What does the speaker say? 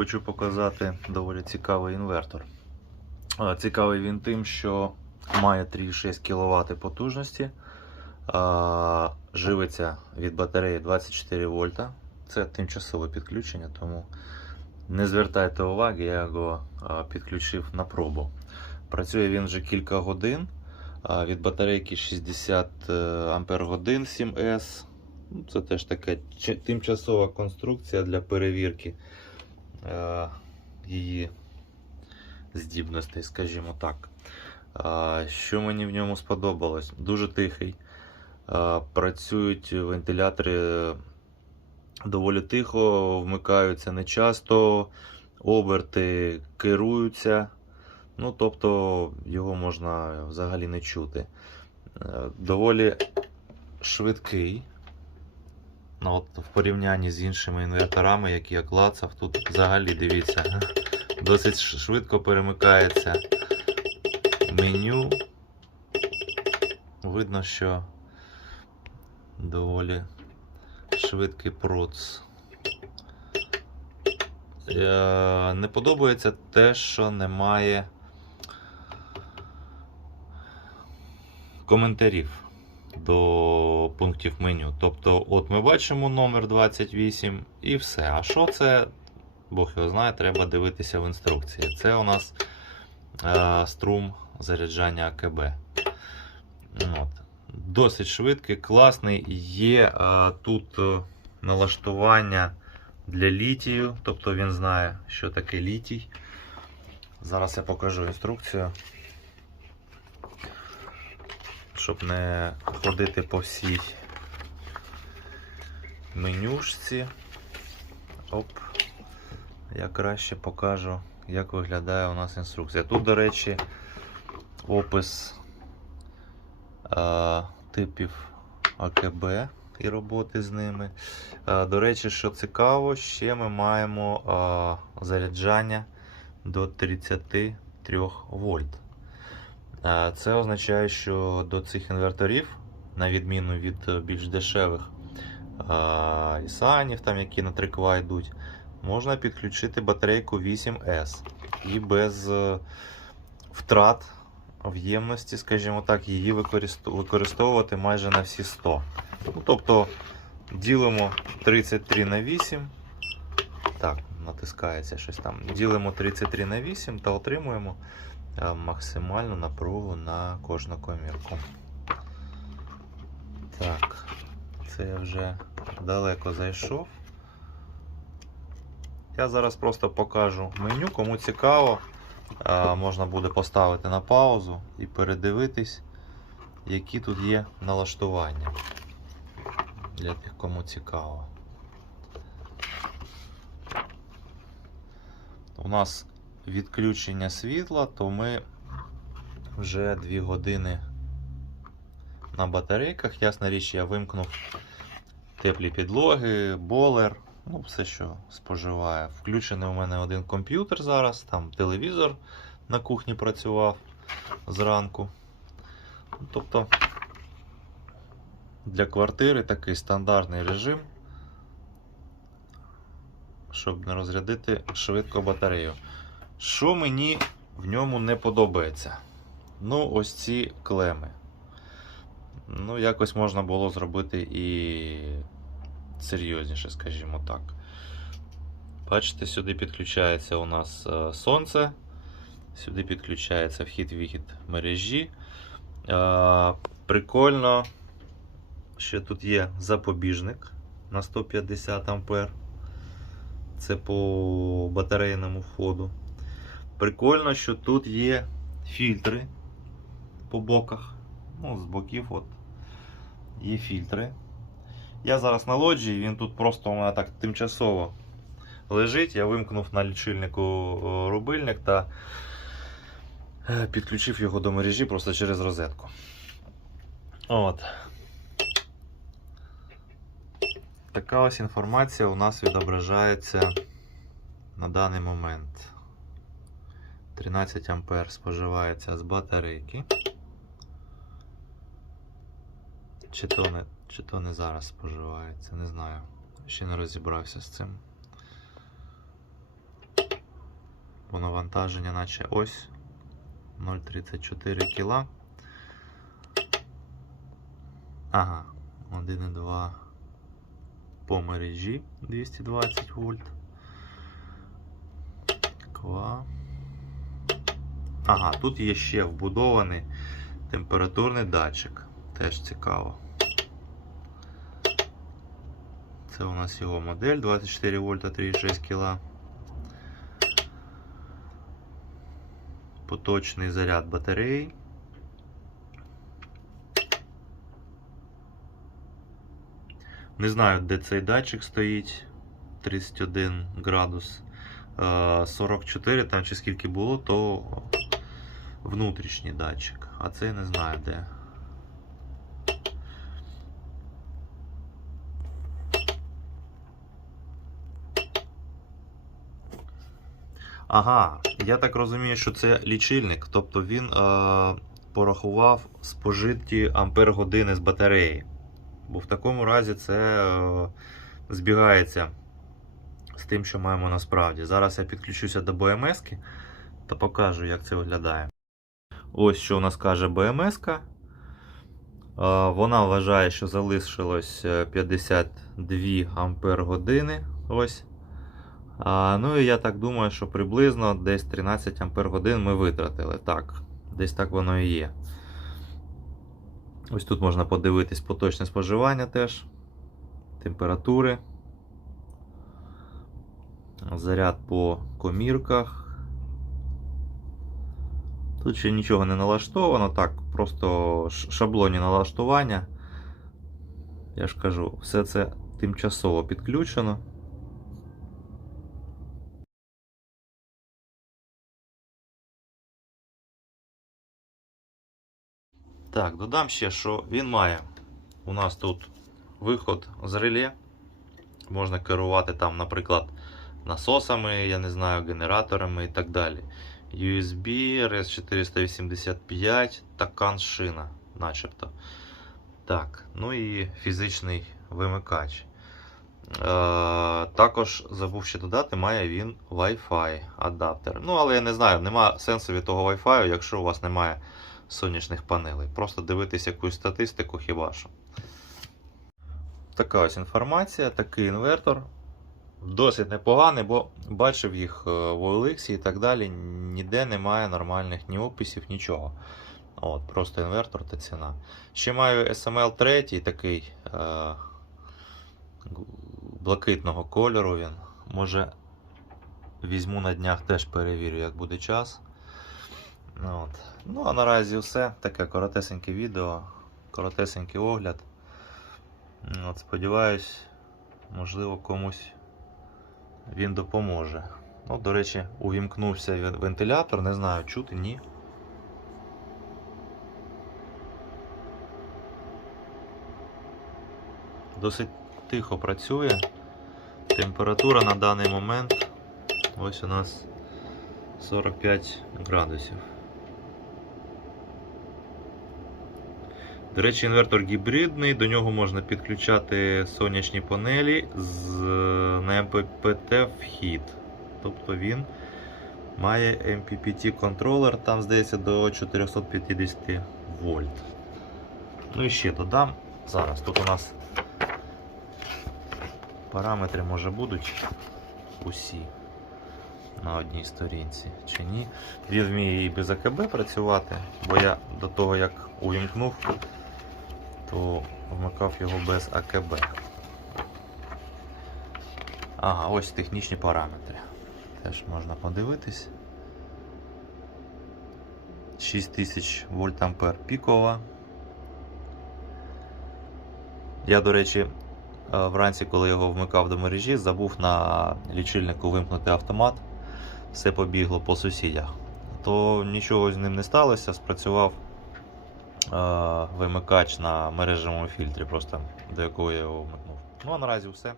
Хочу показати доволі цікавий інвертор. Цікавий він тим, що має 3,6 кВт потужності, живиться від батареї 24 вольта. Це тимчасове підключення, тому не звертайте уваги, я його підключив на пробу. Працює він вже кілька годин. Від батарейки 60 Ампер годин 7S. Ну, Це теж така тимчасова конструкція для перевірки е, її здібностей, скажімо так. Е, Що мені в ньому сподобалось? Дуже тихий. Е, Працюють вентилятори доволі тихо, вмикаються нечасто, оберти керуються. Ну, тобто його можна взагалі не чути. Е, Доволі швидкий. Ну, от в порівнянні з іншими інверторами, які я клацав, тут взагалі дивіться, досить швидко перемикається меню. Видно, що доволі швидкий проц. Е, Не подобається те, що немає коментарів до пунктів меню. Тобто, от ми бачимо номер 28 і все. А що це? Бог його знає, треба дивитися в інструкції. Це у нас е, струм заряджання АКБ. От. Досить швидкий, класний. Є е, тут е, налаштування для літію, тобто він знає, що таке літій. Зараз я покажу інструкцію щоб не ходити по всій менюшці. Оп. Я краще покажу, як виглядає у нас інструкція. Тут, до речі, опис е, типів АКБ і роботи з ними. Е, до речі, що цікаво, ще ми маємо е, заряджання до 33 вольт. Це означає, що до цих інверторів, на відміну від е, більш дешевих ісанів, там, які на 3 кВт йдуть, можна підключити батарейку 8S і без е, втрат в ємності, скажімо так, її використовувати майже на всі 100. Ну, тобто ділимо 33 на 8. Так, натискається щось там. Ділимо 33 на 8 та отримуємо максимальну напругу на кожну комірку. Так, це я вже далеко зайшов. Я зараз просто покажу меню, кому цікаво, е, можна буде поставити на паузу і передивитись, які тут є налаштування. Для тих, кому цікаво. У нас відключення світла, то ми вже 2 години на батарейках. Ясна річ, я вимкнув теплі підлоги, болер, ну, все, що споживає. Включений у мене один комп'ютер зараз, там телевізор на кухні працював зранку. Ну, Тобто для квартири такий стандартний режим, щоб не розрядити швидко батарею. Що мені в ньому не подобається? Ну, ось ці клеми. Ну, якось можна було зробити і серйозніше, скажімо так. Бачите, сюди підключається у нас е, сонце, сюди підключається вхід-вихід мережі. Е, Прикольно, що тут є запобіжник на 150 ампер. Це по батарейному входу. Прикольно, що тут є фільтри по боках. Ну, з боків от є фільтри. Я зараз на лоджії, він тут просто у мене так тимчасово лежить. Я вимкнув на лічильнику рубильник та е, підключив його до мережі просто через розетку. От. Така ось інформація у нас відображається на даний момент. 13 ампер споживається з батарейки. Чи то не, чи то не зараз споживається, не знаю. Ще не розібрався з цим. Бо навантаження наче ось 0,34 кг. Ага, 1,2 по мережі 220 вольт. Ква. Ага, тут є ще вбудований температурний датчик. Теж цікаво. Це у нас його модель 24 вольта 3,6 кг. Поточний заряд батареї. Не знаю, де цей датчик стоїть. 31 градус. Е, 44 там чи скільки було, то внутрішній датчик. А цей не знаю де. Ага, я так розумію, що це лічильник, тобто він е, порахував спожиті ампер години з батареї. Бо в такому разі це е, збігається з тим, що маємо насправді. Зараз я підключуся до BMS та покажу, як це виглядає. Ось що у нас каже BMS. -ка. Е, Вона вважає, що залишилось е, 52 ампер години. Ось. Ну і я так думаю, що приблизно десь 13 ампер годин ми витратили. Так, десь так воно і є. Ось тут можна подивитись поточне споживання теж, температури, заряд по комірках. Тут ще нічого не налаштовано, так, просто ш- шаблонні налаштування. Я ж кажу, все це тимчасово підключено. Так, додам ще, що він має. У нас тут виход з реле. Можна керувати там, наприклад, насосами, я не знаю, генераторами і так далі. USB, RS485 та каншина, начебто. Так, ну і фізичний вимикач. Е, також забув ще додати, має він Wi-Fi адаптер. Ну, але я не знаю, нема сенсу від того Wi-Fi, якщо у вас немає сонячних панелей. Просто дивитись якусь статистику хіба що. Така ось інформація, такий інвертор. Досить непоганий, бо бачив їх е, в OLX і так далі. Ніде немає нормальних ні описів, нічого. От, Просто інвертор та ціна. Ще маю SML 3, такий е, блакитного кольору він. Може візьму на днях теж перевірю, як буде час. От. Ну, а наразі все. Таке коротесеньке відео, коротесенький огляд. От, Сподіваюсь, можливо, комусь він допоможе. Ну, до речі, увімкнувся вентилятор, не знаю, чути, ні. Досить тихо працює. Температура на даний момент ось у нас 45 градусів. До речі, інвертор гібридний, до нього можна підключати сонячні панелі з на MPPT вхід. Тобто він має MPPT контролер, там здається до 450 вольт. Ну і ще додам. Зараз тут у нас параметри може будуть усі на одній сторінці чи ні. Він вміє і без АКБ працювати, бо я до того як увімкнув, то вмикав його без АКБ. Ага, ось технічні параметри. Теж можна подивитись. 6000 вольт ампер пікова. Я, до речі, е, вранці, коли його вмикав до мережі, забув на лічильнику вимкнути автомат. Все побігло по сусідях. То нічого з ним не сталося, спрацював вимикач на мережевому фільтрі, просто до якого я його вмикнув. Ну а наразі все.